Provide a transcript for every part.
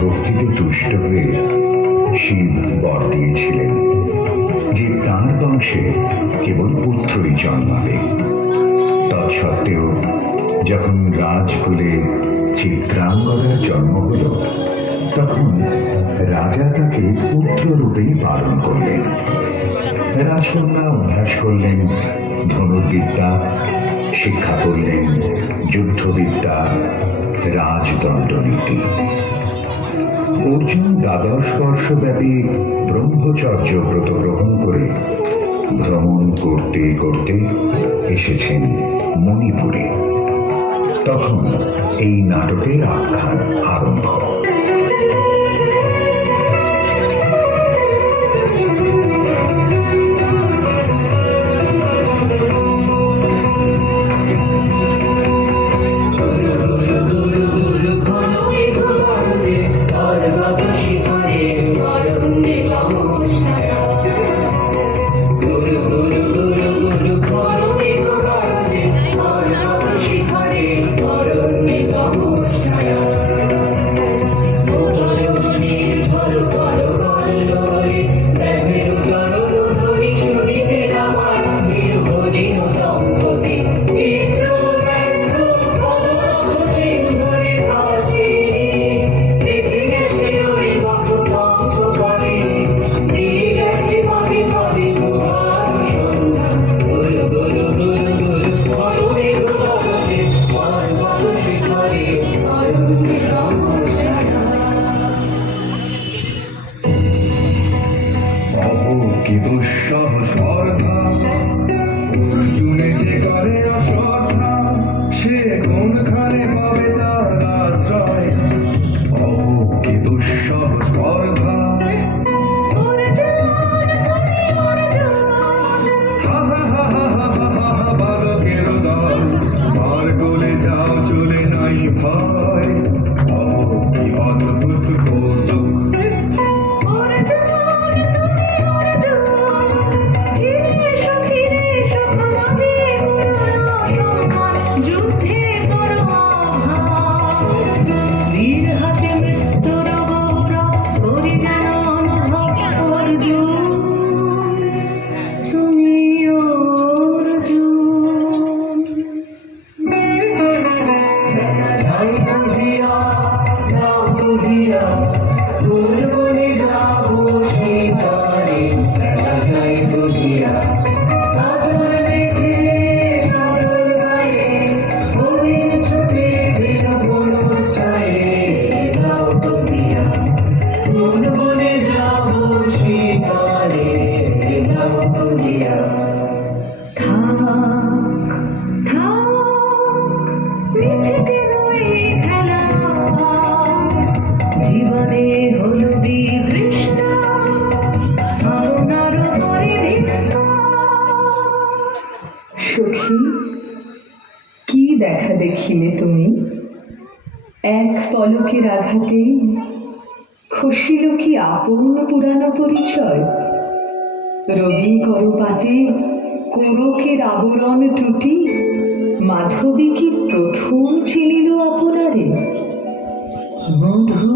ভক্তিতে তুষ্ট হয়ে শিব বর দিয়েছিলেন যে তাঁর বংশে কেবল পুত্রই জন্মাবে। তৎসত্ত্বেও যখন রাজকুলে চিত্রাঙ্গদার জন্ম হল, তখন রাজা তাকে পুত্র রূপেই পালন করলেন। রাজকন্যা অভ্যাস করলেন ধনুর্বিদ্যা, শিক্ষা করলেন যুদ্ধবিদ্যা, রাজদণ্ডনীতি। অর্জুন 12 বর্ষব্যাপী ব্রহ্মচর্য ব্রত গ্রহণ করে ভ্রমণ করতে করতে এসেছেন মণিপুরে। তখন এই নাটকের আখ্যান আরম্ভ। সখী, কি দেখা দেখিলে তুমি? এক পলকের আঘাতে খসিল কি আপন পুরানো পরিচয়? রবি করপাতে কোরকের আবরণ টুটি মাধবী কি প্রথম চিনিল আপনারে? মধু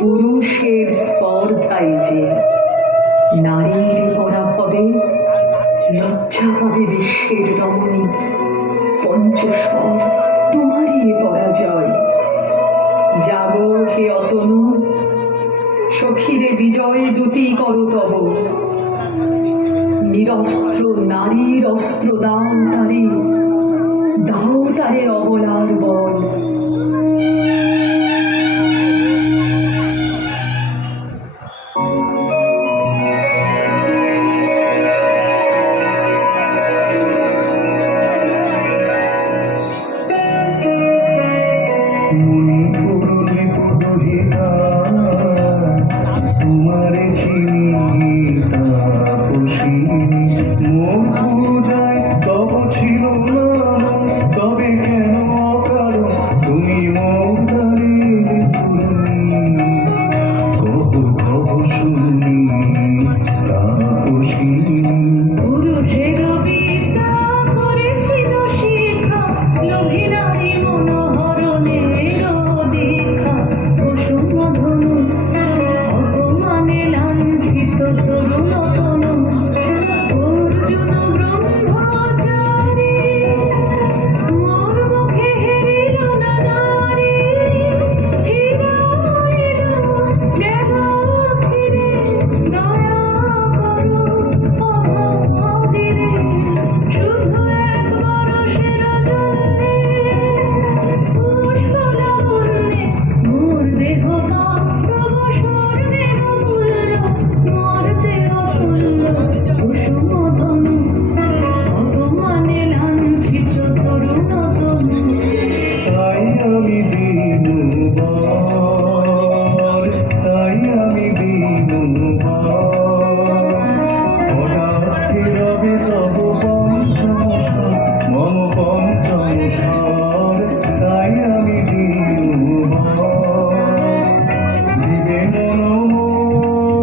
পুরুষের স্পর্ধায় যে নারীর পরাভবে লজ্জা পাবে বিশ্বের রমণী। পঞ্চস্বর তোমারই এ পরাজয়। জাগো হে অতনু, সখীরে বিজয় দূতি করো তব। নিরস্ত্র নারীর অস্ত্র দাও তারে, দাও তারে অবলার বল। তোমারে চিনি তাপসী, মোর পূজায় তব ছিল না, তবে কেন অকারণ তুমি মোর দ্বারে তুমি। কহ কহ শুনি তাপসী, পুরুষের বিদ্যা করেছিল শিক্ষা, লোভী নারী মনোহরণের দীক্ষা। কুসুম ধনু অপমানে লাঞ্ছিত তরুণ তনু, অর্জুন ব্রহ্মচারী মোর মুখে হেরিল না নারী। ফিরাইল গেল ফিরে, দয়া করো অভাগীরে। শুধু একবার সেরা জন্যে পুষ্প লাবণ্যে মোর দেহ তব স্বর্ণের মূল্য। মোর যে অমূল্য কুসুম ধনু, অপমানে লাঞ্ছিত তরুণ তনু। তাই আমি দিনুবার, তাই আমি দিনুবার। হঠাৎ ফিরবে তব পঞ্চমস্বর, মম পঞ্চমস্বর। তাই আমি দিনুবার, দিবে মনোমোহী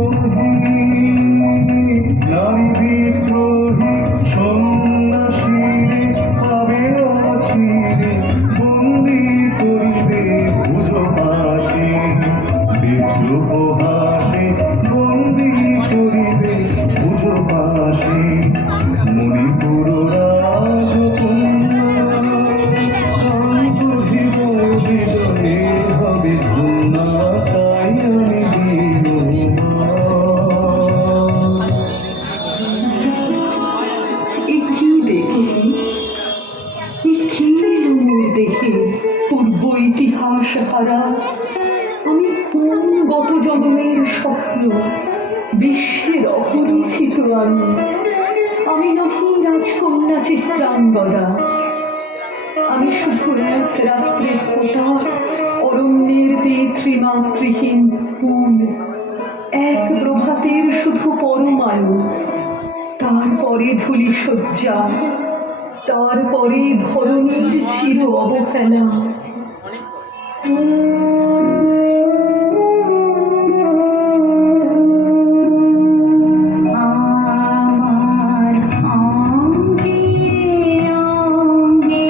নারী বিদ্রোহী সন্ন্যাসীরে পাবে অচিরে, বন্দী করিবে ভুজ পাশে। বিদ্রোহ হাসে বন্দী করিবে ভুজ পাশে। মণিপুর রাজকন্যা অন্তর্হিব বিজয়ে হবে ধন্যা। তাই আমি দিনুবার। এ কি দেখি, এ কি মোর দেখে পূর্ব ইতিহাস হারা? আমি কোন গত জন্মের স্বপ্ন? বিশ্বের অপরিচিত আমি নহি রাজকন্যা চিত্রাঙ্গদা। আমি শুধু এক রাত্রে ফোটা অরণ্যের পিতৃমাতৃহীন ফুল, এক প্রভাতের শুধু পরমায়ু। তারপরে ধূলি শয্যা, তারপরে ধরণীর চির অবহেলা। আমার অঙ্গে অঙ্গে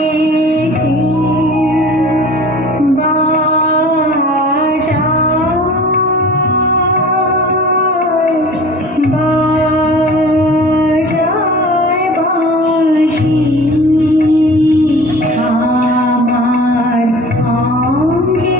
বাজায় বাঁশি। আমার অঙ্গে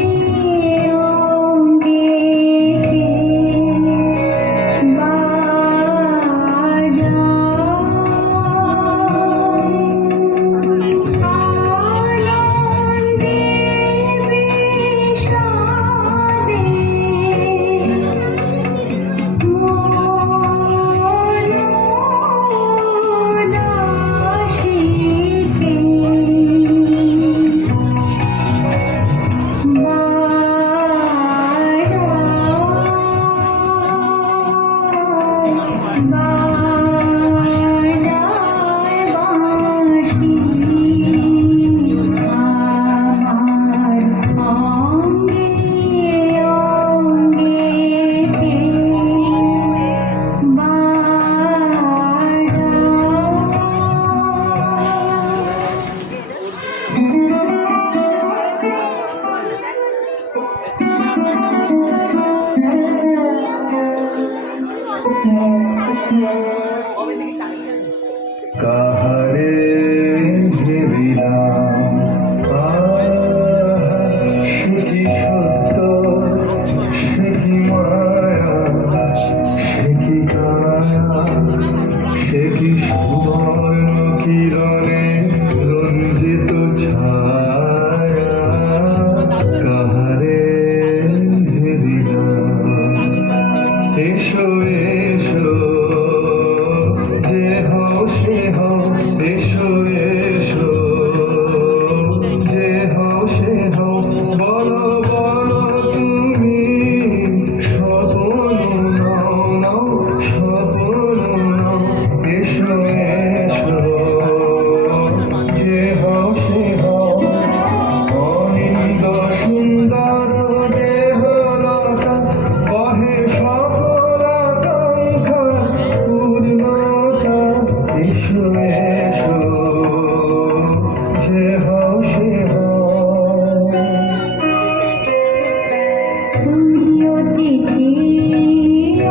তুমি অতিথি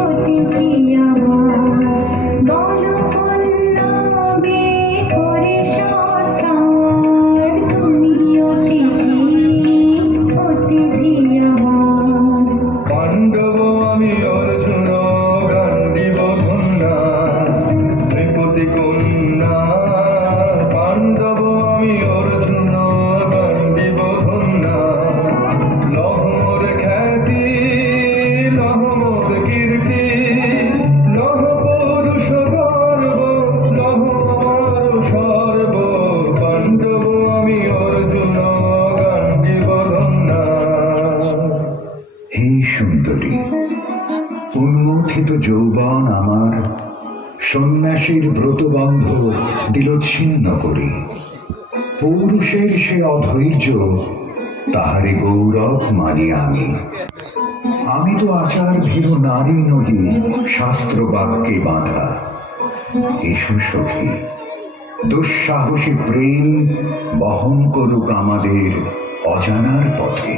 অতিথি আমার বলো কন্যা বে করে সৎকার তুমি অতিথি অতিথি আমার পাণ্ডব আমি অর্জুন গান্ডীব কন্যা নৃপতি কন্যা পাণ্ডব আমি অর্জুন গান্ডীব কন্যা লহমর খ্যাতি লহমর কীর্তি লহ পৌরুষ গর্ব লহমর সর্ব পাণ্ডব আমি অর্জুন গান্ডীব কন্যা। হে সুন্দরী, উন্মথিত যৌবন আমার সন্ন্যাসীর ব্রতবন্ধ দিল ছিন্ন করে। পৌরুষের সে অধৈর্য তাহারে গৌরব মানি আমি। আমি তো আচার ভীরু নারী নদী শাস্ত্র বাক্যে বাঁধা। এসো সখী, দুঃসাহসী প্রেম বহন করুক আমাদের অজানার পথে।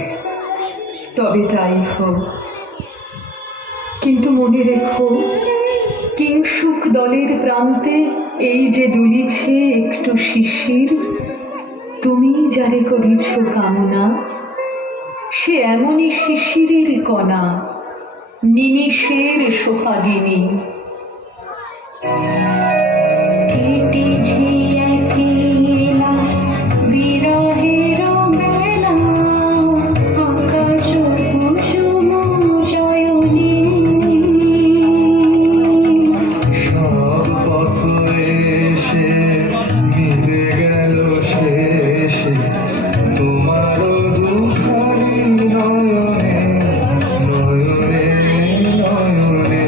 তবে তাই হোক, কিন্তু মনে রেখো কিংসুক দলের প্রান্তে এই যে দুলিছে একটু শিশির, তুমি যারে করিছ কামনা সে এমনই শিশিরের কণা, নিমিষের সোহাগিনী। কেটেছে একলা বিরহের বেলা আকাশ কুসুম জয়নী সব পথ এসে মিলে গেল শেষে তোমার দুখানি নয়নে নয়নে নয়নে।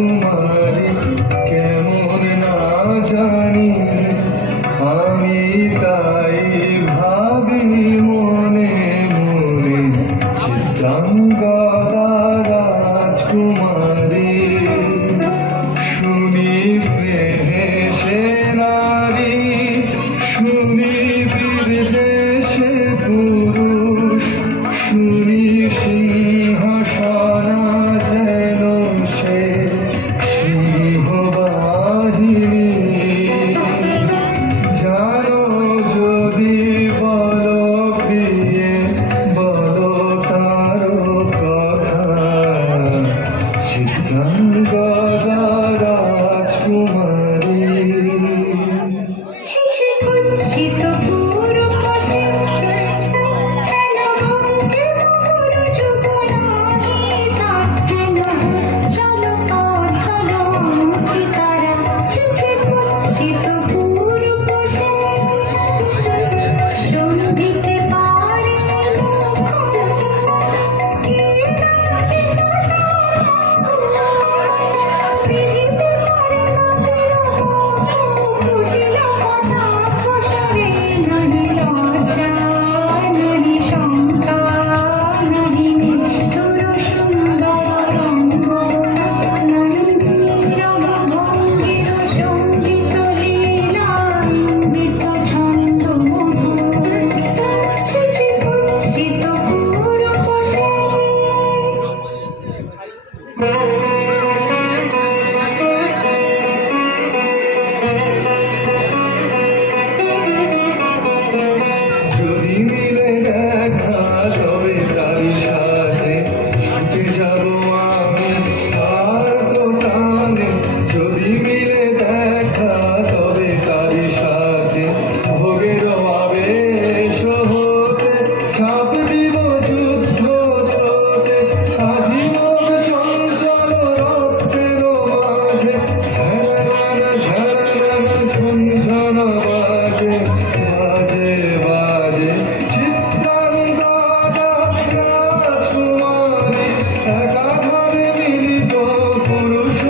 রাজকুমারী কেমন না জানি আমি তাই ভাবি মনে মনে চিত্রাঙ্গদা রাজকুমারী শুনি স্নেহে সে নারী শুনি বীর্যে সে পুরুষ শুনি সিংহাসনা যেন সে সিংহবাহিনী জানো যদি বলো প্রিয়ে বলো তার কথা চিত্রাঙ্গদা রাজকুমারী ছিছি কুৎসিত পুরুষে হেন ভঙ্গে মধুর যুগলাহিতা হেন চলো তো চলো কি তারা ছিছি কুৎসিত পুরুষে সঙ্গীতে পারে বিধিতে পারে না কুটিল কটাক্ষ সরে নাহি লজ্জা নাহি শঙ্কা নাহি নিষ্ঠুর সুন্দর রঙ্গ নাহি নীরব ভঙ্গির সঙ্গীত লীলা ইঙ্গিত ছন্দ মধুর ছিছি কুৎসিত পুরুষে যদি মিলে দেখা তবে তারি সাথে ছুটে যাব আমি আর তো টানে যদি মিলে দেখা তবে তারি সাথে ভোগের আবেশ হতে ছাপ দিব যুদ্ধ স্রোতে আজিব চঞ্চল রক্তের মাঝে ঝাড়ানা ঝাড়ানা ঝনঝন বাজে বাজে বাজে চিত্রাঙ্গদা রাজকুমারী একাধারে মিলিত পুরুষ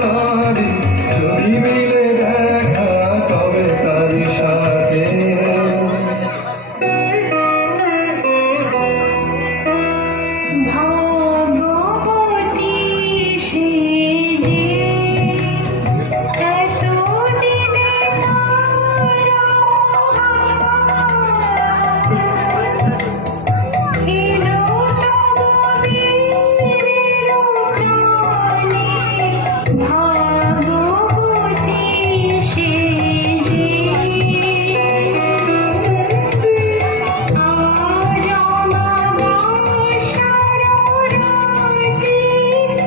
নারী যদি মিলে দেখা তবে তারি সাথে ভগবতী সেজে এতদিনে এলো তব বীরের প্রাণে ভগবতী সেজে আজ অমাবস্যার রাতে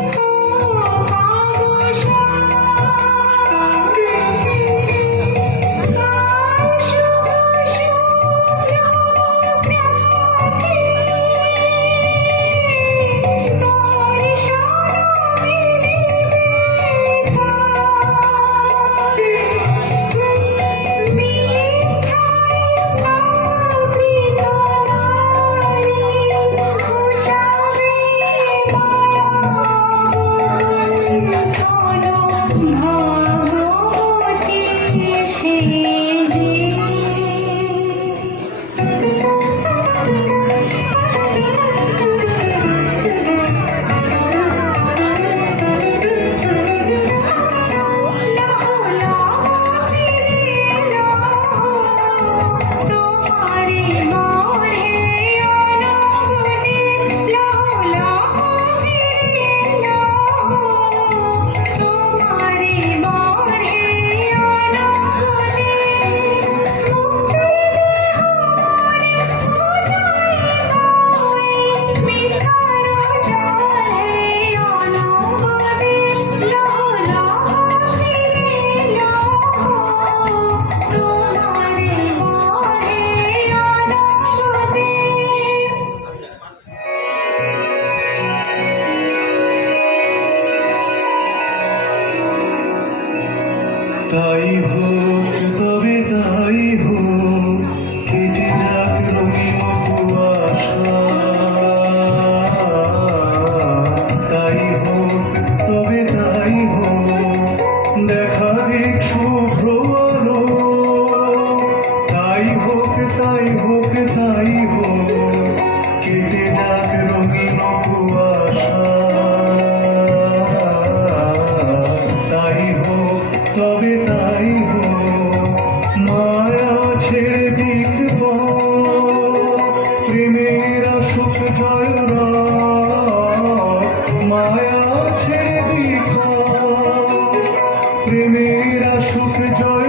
হোক অবসান কাল শুভ শুভ্র প্রাতে দর্শন মিলিবে মিথ্যায় আবৃত নারী খুঁজাবে ভগবতী সেজে তোমারে মরে অনঙ্গনে তোমারে মরে অনঙ্গনে মিঠার জলে অনঙ্গনে তোমারে মরে অনঙ্গনে তাই হোক তবে তাই হোক কেটে যাক রঙিন কুয়াশা তাই হোক তবে তাই হোক সুখ জয়